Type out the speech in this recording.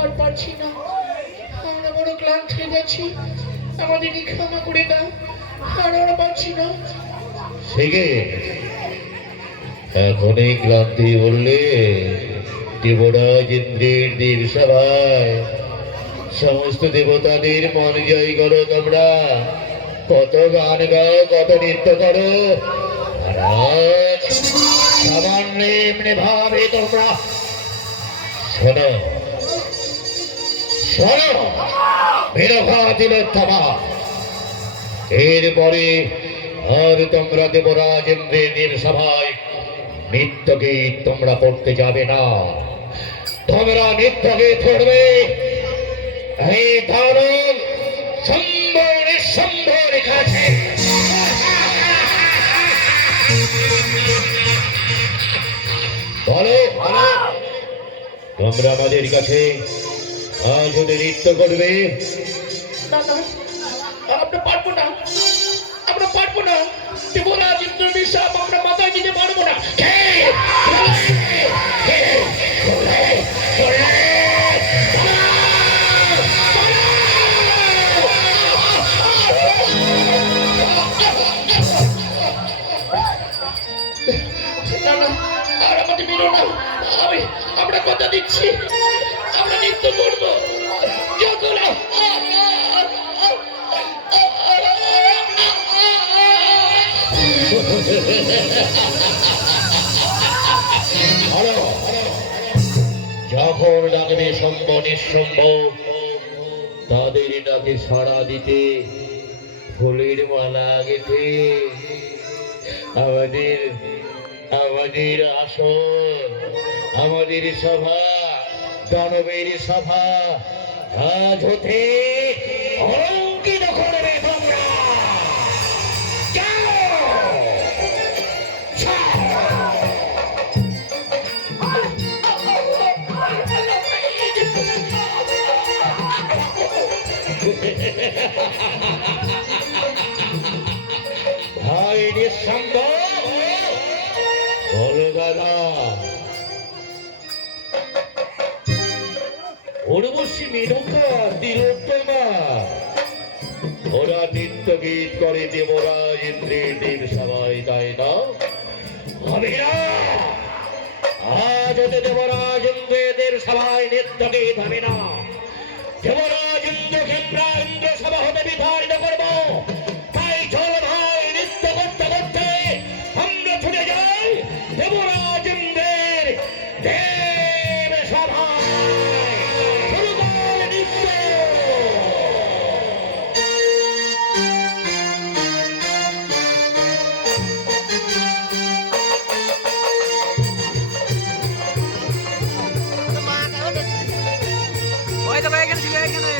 আর পারছি না, আমরা বড় ক্লান্ত হয়ে যাচ্ছি, আমাদেরকে ক্ষমা করে দাও, আর আমরা পারছি না। এখনই ক্লান্তি বললে দেবরাজ ইন্দ্রের দেব সভায় সমস্ত দেবতাদের মন জয় করো। তোমরা কত গান গাও, কত নৃত্য করো, সামান্য এমনি ভাবে তোমরা শোনো শোনো এরপরে আর তোমরা দেবরাজ ইন্দ্রের সভায় নিত্য গীত তোমরা করতে যাবে না। তোমরা নিত্য গীত করবে এই দানব শম্ভ লেখা আছে। বলো তোমরা আমাদের কাছে আজ ওদের নৃত্য করবে? আমরা পারবো না, আমরা পারবো না, দেবরাজ ইন্দ্রের সব আমরা মাথায় দিতে পারবো না। আর আমাদের বেরো না, আমরা কথা দিচ্ছি, আমরা নৃত্য করবো। যখন ডাকবে শম্ভ নিঃশম্ভ, তাদের ডাকে সাড়া দিতে ফুলের মালা গেঁথে আমাদের আমাদের আসন, আমাদের সভা, দানবের সভা আজ হতে অলঙ্কিত করবে তোমরা। ভাই নিঃসঙ্গ বলগালা উর্বশী মেনকা তিলোত্তমা, ওরা নিত্য গীত করে দেবরাজ ইন্দ্রের দেব সবাই, তাই না? হবে না, আজ হতে দেবরাজ ইন্দ্রের সবাই নিত্য গীত হবে না। দেবরাজ ইন্দ্রকে ইন্দ্র সভা হতে বিতাড়িত করবো। তাই চল ভাই, নৃত্য করতে করতে আমরা ছুটে যাই দেবরাজ ইন্দ্রের দেব সভায়। শুরু কর নৃত্য। ওই তো এখানে ছিল, এখানে